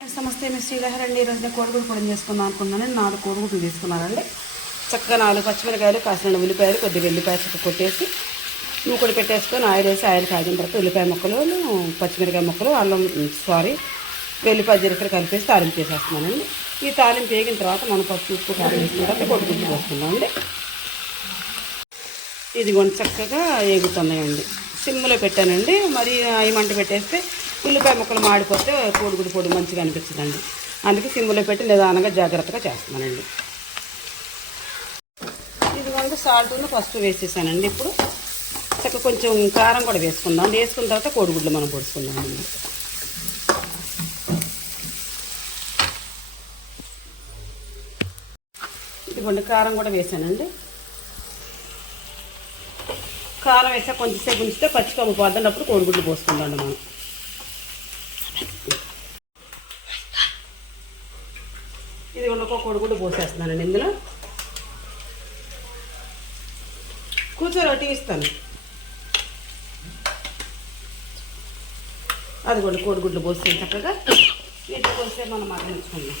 నమస్తే మీ శ్రీలహరి అండి. ఈరోజు నేను కోడిగుడ్డు పొడి చేసుకుందాం అనుకున్నాను. 4 కోడిగుడ్లు తీసుకున్నానండి. చక్కగా 4 పచ్చిమిరకాయలు, కాసిన ఉల్లిపాయలు, కొద్దిగా వెల్లిపాయ చక్క కొట్టేసి మూకుడు పెట్టేసుకొని ఆయిల్ వేసి ఆయిల్ కాగిన తర్వాత ఉల్లిపాయ ముక్కలు, పచ్చిమిరకాయ ముక్కలు, వెల్లిపాయ జీలకర్ర కలిపేసి తాలింపు చేసేస్తున్నానండి. ఈ తాలింపు వేగిన తర్వాత మనం పసుపు ఉప్పు కారం వేసిన తర్వాత కోడిగుడ్లు పోసుకుందామండి. ఇది చక్కగా వేగుతున్నాయండి. సిమ్లో పెట్టానండి. మరి ఈ మంట పెట్టేస్తే ఉల్లిపాయ ముక్కలు మాడిపోతే కోడిగుడ్డు పొడి మంచిగా అనిపించదండి. అందుకే సిమ్లో పెట్టి నిదానంగా జాగ్రత్తగా చేస్తున్నానండి. ఇది సాల్ట్ పసుపు వేసేసానండి. ఇప్పుడు చక్కగా కొంచెం కారం కూడా వేసుకుందాం. వేసుకున్న తర్వాత కోడిగుడ్లు మనం పొడుచుకుందామండి. ఇదిగోండి కారం కూడా వేసానండి. కారం వేసా కొంచెంసేపు ఉంచితే పచ్చికమ్మ పోద్దన్నప్పుడు కోడిగుడ్లు పోసుకుందాండి మనం. ఇది ఒక కోడిగుడ్డు పోసేస్తున్నానండి. ఇందులో కూర్చొని టీ ఇస్తాను. అదిగోండి కోడిగుడ్లు పోస్తే చక్కగా వీటికి పోస్తే మనం మగ్గనిచ్చుకుందాం.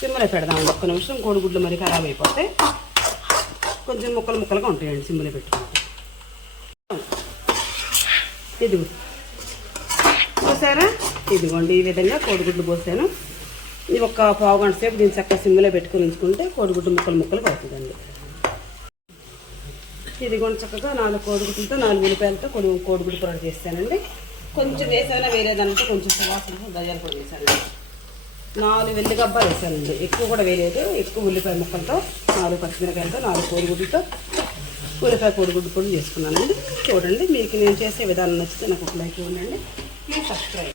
సిమ్లో పెడదామండి ఒక్క నిమిషం. కోడిగుడ్లు మరి ఖరాబ్ అయిపోతే కొంచెం ముక్కలుగా ఉంటాయండి సిమ్లో పెట్టుకుంటే. ఇదిగో పోసారా? ఇదిగోండి ఈ విధంగా కోడిగుడ్లు పోసాను. ఇది ఒక పావు గంట సేపు దీన్ని చక్కగా సిమ్లో పెట్టుకుని ఉంచుకుంటే కోడిగుడ్డు ముక్కలు అవుతుందండి. ఇదిగోండి చక్కగా 4 కోడిగుడ్లతో 4 ఉల్లిపాయలతో కోడిగుడ్డు పొడి చేస్తానండి. కొంచెం వేసానా వేరేదానికి కొంచెం సువాసన దయ్యాలు కూడా వేసానండి. 4 వెల్లిగబ్బాలు వేసానండి. ఎక్కువ కూడా వేయలేదు. ఎక్కువ ఉల్లిపాయ ముక్కలతో 4 పచ్చిమిరకాయలతో 4 కోడిగుడ్లతో ఉల్లిపాయ కోడిగుడ్డు పొడి చేసుకున్నానండి. చూడండి, మీకు నేను చేసే విధానం నచ్చితే నాకు ఒక లైక్ ఇవ్వండి. Please subscribe.